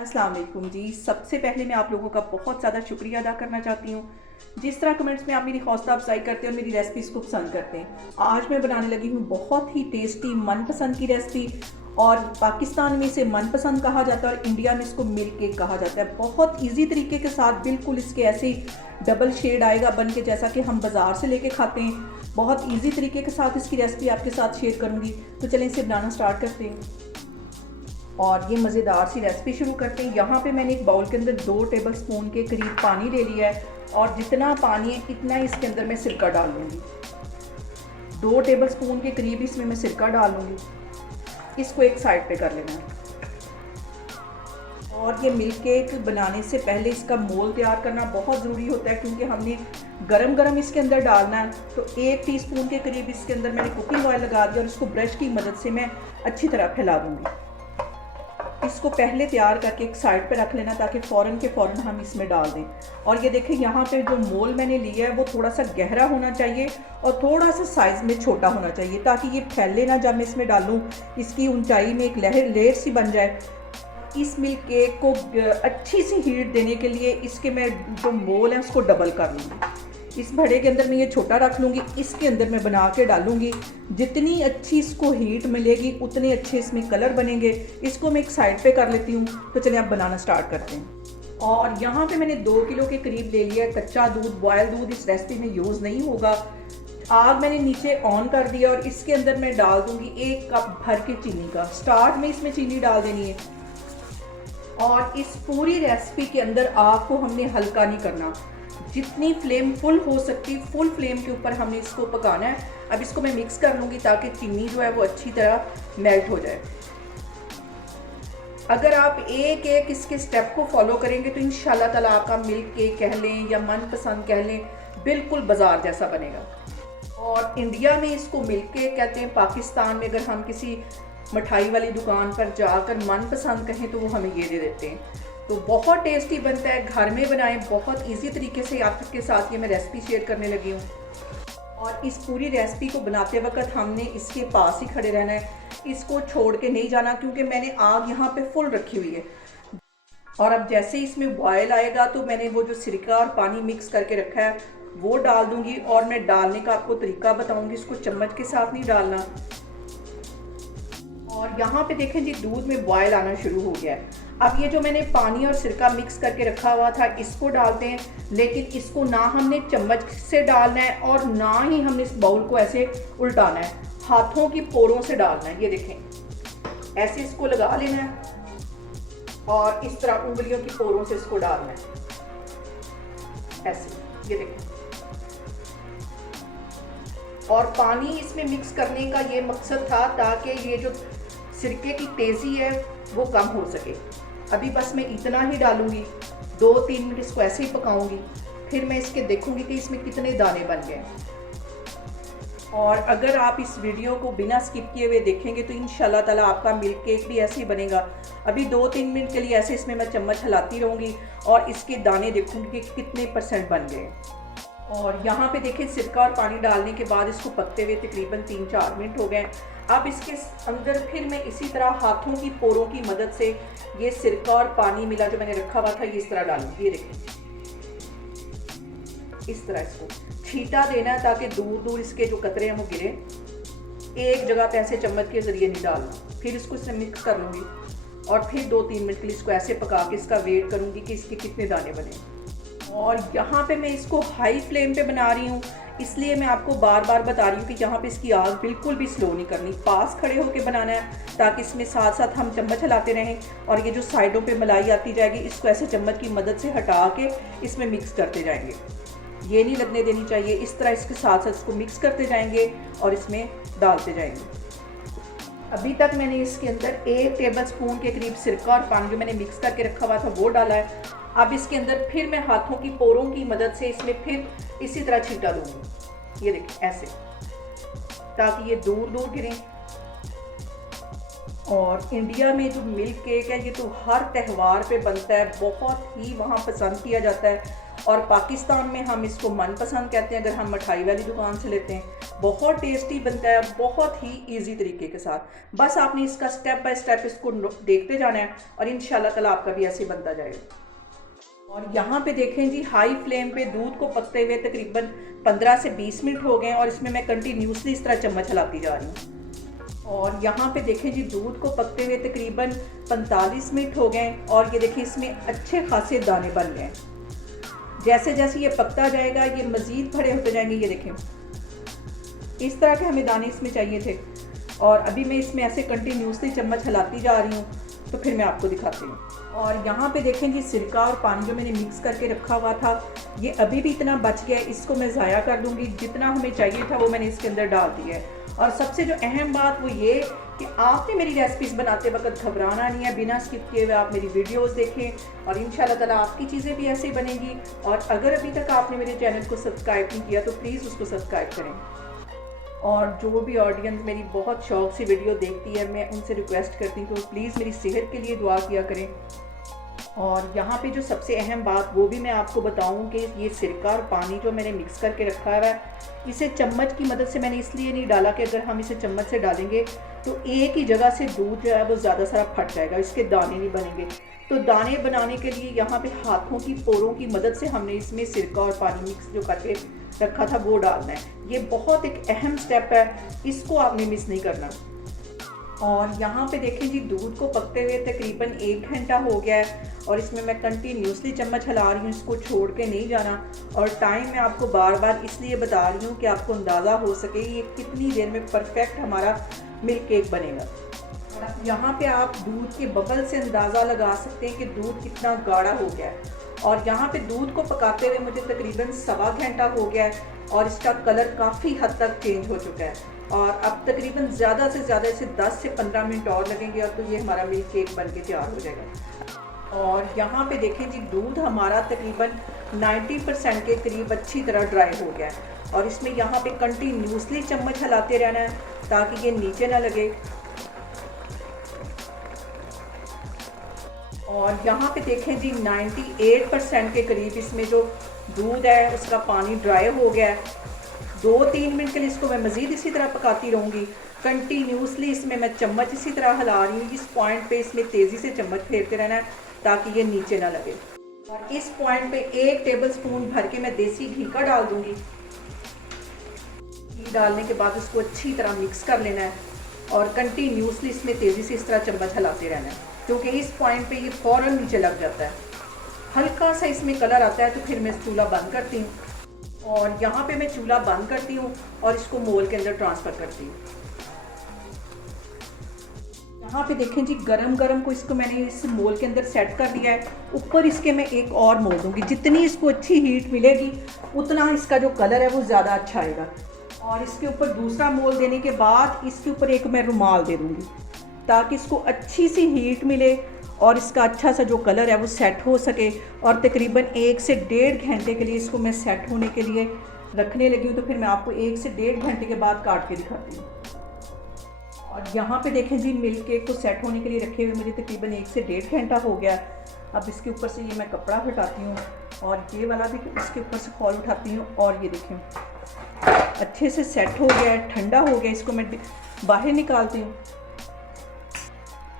अस्सलाम वालेकुम जी। सबसे पहले मैं आप लोगों का बहुत ज़्यादा शुक्रिया अदा करना चाहती हूँ। जिस तरह कमेंट्स में आप मेरी हौसला अफजाई करते हैं और मेरी रेसिपीज़ को पसंद करते हैं। आज मैं बनाने लगी हूँ बहुत ही टेस्टी मनपसंद की रेसिपी। और पाकिस्तान में इसे मनपसंद कहा जाता है और इंडिया में इसको मिल्क केक कहा जाता है। बहुत ईजी तरीके के साथ बिल्कुल इसके ऐसे ही डबल शेड आएगा बन के, जैसा कि हम बाज़ार से लेके खाते हैं। बहुत ईजी तरीके के साथ इसकी रेसिपी आपके साथ शेयर करूँगी। तो चलें इसे बनाना स्टार्ट करते हैं और ये मज़ेदार सी रेसिपी शुरू करते हैं। यहाँ पे मैंने एक बाउल के अंदर 2 टेबल स्पून के करीब पानी ले लिया है और जितना पानी है इतना ही इसके अंदर मैं सिरका डाल लूँगी। 2 टेबल स्पून के करीब इसमें मैं सिरका डाल लूँगी। इसको एक साइड पे कर लेना है। और ये मिल्क केक बनाने से पहले इसका मोल तैयार करना बहुत ज़रूरी होता है, क्योंकि हमने गरम गरम इसके अंदर डालना है। तो 1 टीस्पून के करीब इसके अंदर मैंने कुकिंग ऑयल लगा दिया और इसको ब्रश की मदद से मैं अच्छी तरह फैला दूँगी। इसको पहले तैयार करके एक साइड पे रख लेना ताकि फ़ौरन के फ़ौरन हम इसमें डाल दें। और ये देखें, यहाँ पे जो मोल मैंने लिया है वो थोड़ा सा गहरा होना चाहिए और थोड़ा सा साइज़ में छोटा होना चाहिए, ताकि ये फैले ना जब मैं इसमें डालूँ। इसकी ऊंचाई में एक लेयर सी बन जाए। इस मिल्क केक को अच्छी सी हीट देने के लिए इसके मैं जो मोल है उसको डबल कर लूँगी। इस भड़े के अंदर मैं ये छोटा रख लूँगी, इसके अंदर मैं बना के डालूँगी। जितनी अच्छी इसको हीट मिलेगी उतने अच्छे इसमें कलर बनेंगे। इसको मैं एक साइड पे कर लेती हूँ। तो चलिए अब बनाना स्टार्ट करते हैं। और यहाँ पे मैंने 2 किलो के करीब ले लिया है कच्चा दूध। बॉयल दूध इस रेसिपी में यूज़ नहीं होगा। आग मैंने नीचे ऑन कर दिया और इसके अंदर मैं डाल दूँगी 1 कप भर के चीनी का। स्टार्ट में इसमें चीनी डाल देनी है। और इस पूरी रेसिपी के अंदर आग को हमने हल्का नहीं करना। जितनी फ्लेम फुल हो सकती फुल फ्लेम के ऊपर हमने इसको पकाना है। अब इसको मैं मिक्स कर लूँगी ताकि चीनी जो है वो अच्छी तरह मेल्ट हो जाए। अगर आप एक एक इसके स्टेप को फॉलो करेंगे तो इंशाल्लाह ताला आपका मिल्क केक कह लें या मनपसंद कह लें, बिल्कुल बाजार जैसा बनेगा। और इंडिया में इसको मिल्क केक कहते हैं। पाकिस्तान में अगर हम किसी मिठाई वाली दुकान पर जाकर मनपसंद कहें तो वो हमें ये दे देते हैं। तो बहुत टेस्टी बनता है, घर में बनाएं। बहुत इजी तरीके से आपके साथ ये मैं रेसिपी शेयर करने लगी हूँ। और इस पूरी रेसिपी को बनाते वक्त हमने इसके पास ही खड़े रहना है, इसको छोड़ के नहीं जाना, क्योंकि मैंने आग यहाँ पे फुल रखी हुई है। और अब जैसे इसमें बॉयल आएगा तो मैंने वो जो सिरका और पानी मिक्स करके रखा है वो डाल दूँगी। और मैं डालने का आपको तरीका बताऊँगी। इसको चम्मच के साथ नहीं डालना। और यहाँ पे देखें जी, दूध में बॉयल आना शुरू हो गया है। अब ये जो मैंने पानी और सिरका मिक्स करके रखा हुआ था इसको डालते हैं, लेकिन इसको ना हमने चम्मच से डालना है और ना ही हमने इस बाउल को ऐसे उल्टाना है। हाथों की पोरों से डालना है। ये देखें, ऐसे इसको लगा लेना है और इस तरह उंगलियों की पोरों से इसको डालना है, ऐसे। ये देखें। और पानी इसमें मिक्स करने का ये मकसद था ताकि ये जो सिरके की तेज़ी है वो कम हो सके। अभी बस मैं इतना ही डालूंगी। 2-3 मिनट इसको ऐसे ही पकाऊंगी। फिर मैं इसके देखूंगी कि इसमें कितने दाने बन गए। और अगर आप इस वीडियो को बिना स्किप किए हुए देखेंगे तो इंशाल्लाह ताला आपका मिल्क केक भी ऐसे ही बनेगा। अभी 2-3 मिनट के लिए ऐसे इसमें मैं चम्मच हिलाती रहूँगी और इसके दाने देखूंगी कि कितने % बन गए। और यहाँ पे देखें, सिरका और पानी डालने के बाद इसको पकते हुए तकरीबन 3-4 मिनट हो गए। अब इसके अंदर फिर मैं इसी तरह हाथों की पोरों की मदद से ये सिरका और पानी मिला जो मैंने रखा हुआ था ये इस तरह डालूंगी। ये देखें, इस तरह इसको छींटा देना है ताकि दूर दूर इसके जो कतरे हैं वो गिरे। एक जगह पे ऐसे चम्मच के जरिए नहीं डालना। फिर इसको इससे मिक्स कर लूँगी और फिर 2-3 मिनट के लिए इसको ऐसे पका के इसका वेट करूँगी कि इसके कितने दाने बने। और यहाँ पे मैं इसको हाई फ्लेम पे बना रही हूँ, इसलिए मैं आपको बार बार बता रही हूँ कि यहाँ पे इसकी आग बिल्कुल भी स्लो नहीं करनी। पास खड़े होकर बनाना है ताकि इसमें साथ साथ हम चम्मच हिलाते रहें और ये जो साइडों पे मलाई आती जाएगी इसको ऐसे चम्मच की मदद से हटा के इसमें मिक्स करते जाएंगे। ये नहीं लगने देनी चाहिए। इस तरह इसके साथ साथ इसको मिक्स करते जाएंगे और इसमें डालते जाएंगे। अभी तक मैंने इसके अंदर 1 टेबल स्पून के करीब सिरका और पानी जो मैंने मिक्स करके रखा हुआ था वो डाला है। अब इसके अंदर फिर मैं हाथों की पोरों की मदद से इसमें फिर इसी तरह छींटा दूंगी। ये देखिए, ऐसे, ताकि ये दूर दूर गिरें। और इंडिया में जो मिल्क केक है ये तो हर त्यौहार पे बनता है, बहुत ही वहाँ पसंद किया जाता है। और पाकिस्तान में हम इसको मनपसंद कहते हैं अगर हम मिठाई वाली दुकान से लेते हैं। बहुत टेस्टी बनता है, बहुत ही इजी तरीके के साथ। बस आपने इसका स्टेप बाय स्टेप इसको देखते जाना है और इंशाल्लाह ताला आपका भी ऐसे बनता जाएगा। और यहाँ पे देखें जी, हाई फ्लेम पे दूध को पकते हुए तकरीबन 15 से 20 मिनट हो गए और इसमें मैं कंटिन्यूसली इस तरह चम्मच हिलाती जा रही हूँ। और यहाँ पे देखें जी, दूध को पकते हुए तकरीबन 45 मिनट हो गए और ये देखिए इसमें अच्छे खासे दाने बन गए। जैसे जैसे ये पकता जाएगा ये मज़ीद बड़े होते जाएंगे। ये देखें इस तरह के हमें दाने इसमें चाहिए थे। और अभी मैं इसमें ऐसे कंटिन्यूसली चम्मच हिलाती जा रही हूँ, तो फिर मैं आपको दिखाती हूँ। और यहाँ पे देखें जी, सिरका और पानी जो मैंने मिक्स करके रखा हुआ था ये अभी भी इतना बच गया है, इसको मैं ज़ाया कर दूँगी। जितना हमें चाहिए था वो मैंने इसके अंदर डाल दिया है। और सबसे जो अहम बात वो ये कि आपने मेरी रेसिपीज़ बनाते वक्त घबराना नहीं है, बिना स्किप किए हुए आप मेरी वीडियोस देखें और इंशाल्लाह ताला आपकी चीज़ें भी ऐसे ही बनेंगी। और अगर अभी तक आपने मेरे चैनल को सब्सक्राइब नहीं किया तो प्लीज़ उसको सब्सक्राइब करें। और जो भी ऑडियंस मेरी बहुत शौक़ से वीडियो देखती है, मैं उनसे रिक्वेस्ट करती हूँ कि प्लीज़ मेरी सेहत के लिए दुआ किया करें। और यहाँ पे जो सबसे अहम बात वो भी मैं आपको बताऊँ कि ये सिरका और पानी जो मैंने मिक्स करके रखा है इसे चम्मच की मदद से मैंने इसलिए नहीं डाला कि अगर हम इसे चम्मच से डालेंगे तो एक ही जगह से दूध जो है वो ज़्यादा सारा फट जाएगा, इसके दाने नहीं बनेंगे। तो दाने बनाने के लिए यहाँ पे हाथों की पोरों की मदद से हमने इसमें सिरका और पानी मिक्स जो करके रखा था वो डालना है। ये बहुत एक अहम स्टेप है, इसको आपने मिस नहीं करना। और यहाँ पे देखें जी, दूध को पकते हुए तकरीबन 1 घंटा हो गया है और इसमें मैं कंटिन्यूसली चम्मच हिला रही हूँ, इसको छोड़ के नहीं जाना। और टाइम मैं आपको बार बार इसलिए बता रही हूँ कि आपको अंदाज़ा हो सके ये कितनी देर में परफेक्ट हमारा मिल्क केक बनेगा। यहाँ पे आप दूध के बबल से अंदाज़ा लगा सकते हैं कि दूध कितना गाढ़ा हो गया है। और यहाँ पे दूध को पकाते हुए मुझे तकरीबन 1.25 घंटा हो गया है और इसका कलर काफ़ी हद तक चेंज हो चुका है। और अब तकरीबन ज़्यादा से ज़्यादा इसे 10 से 15 मिनट और लगेंगे और तो ये हमारा मिल्क केक बन के तैयार हो जाएगा। और यहाँ पे देखें जी, दूध हमारा तकरीबन 90% के करीब अच्छी तरह ड्राई हो गया है। और इसमें यहाँ पे कंटिन्यूसली चम्मच हिलाते रहना है ताकि ये नीचे ना लगे। और यहाँ पे देखें जी, 98% के करीब इसमें जो दूध है उसका पानी ड्राई हो गया है। 2-3 मिनट के लिए इसको मैं मज़ीद इसी तरह पकाती रहूँगी। कंटिन्यूसली इसमें मैं चम्मच इसी तरह हिला रही हूँ। इस पॉइंट पे इसमें तेज़ी से चम्मच फेरते रहना है ताकि ये नीचे ना लगे। और इस पॉइंट पे 1 टेबलस्पून भर के मैं देसी घी का डाल दूँगी। घी डालने के बाद इसको अच्छी तरह मिक्स कर लेना है और कंटिन्यूसली इसमें तेज़ी से इस तरह चम्मच हिलाते रहना है, क्योंकि इस पॉइंट पे ये फ़ौरन नीचे लग जाता है। हल्का सा इसमें कलर आता है तो फिर मैं चूल्हा बंद करती हूँ। और यहाँ पे मैं चूल्हा बंद करती हूँ और इसको मोल के अंदर ट्रांसफ़र करती हूँ। यहाँ पे देखें जी, गरम गरम को इसको मैंने इस मोल के अंदर सेट कर दिया है। ऊपर इसके मैं एक और मोल दूँगी। जितनी इसको अच्छी हीट मिलेगी उतना इसका जो कलर है वो ज़्यादा अच्छा आएगा। और इसके ऊपर दूसरा मोल देने के बाद इसके ऊपर एक मैं रुमाल दे दूँगी ताकि इसको अच्छी सी हीट मिले और इसका अच्छा सा जो कलर है वो सेट हो सके। और तकरीबन 1 से 1.5 घंटे के लिए इसको मैं सेट होने के लिए रखने लगी हूँ। तो फिर मैं आपको 1 से 1.5 घंटे के बाद काट के दिखाती हूँ। और यहाँ पे देखें जी, मिल्क केक को सेट होने के लिए रखे हुए मुझे तकरीबन 1 से 1.5 घंटा हो गया। अब इसके ऊपर से ये मैं कपड़ा हटाती हूँ और ये वाला भी इसके ऊपर से खौल उठाती हूँ और ये देखें अच्छे से सेट हो गया है, ठंडा हो गया। इसको मैं बाहर निकालती हूँ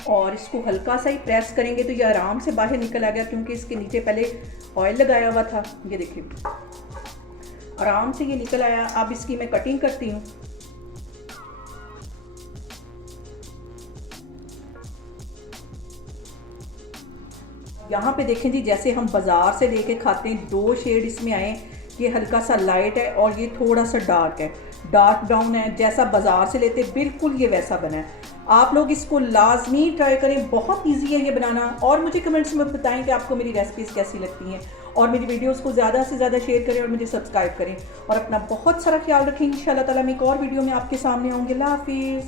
और इसको हल्का सा ही प्रेस करेंगे तो ये आराम से बाहर निकल आ गया, क्योंकि इसके नीचे पहले ऑयल लगाया हुआ था। ये देखिए आराम से ये निकल आया। अब इसकी मैं कटिंग करती हूँ। यहाँ पे देखें जी, जैसे हम बाज़ार से लेके खाते हैं, 2 शेड इसमें आए। ये हल्का सा लाइट है और ये थोड़ा सा डार्क है, डार्क ब्राउन है। जैसा बाज़ार से लेते बिल्कुल ये वैसा बना है। आप लोग इसको लाजमी ट्राई करें, बहुत इजी है ये बनाना। और मुझे कमेंट्स में बताएं कि आपको मेरी रेसिपीज़ कैसी लगती हैं। और मेरी वीडियोस को ज़्यादा से ज़्यादा शेयर करें और मुझे सब्सक्राइब करें। और अपना बहुत सारा ख्याल रखें। इंशाल्लाह ताला मैं एक और वीडियो में आपके सामने आऊँगी। अल्लाह हाफिज़।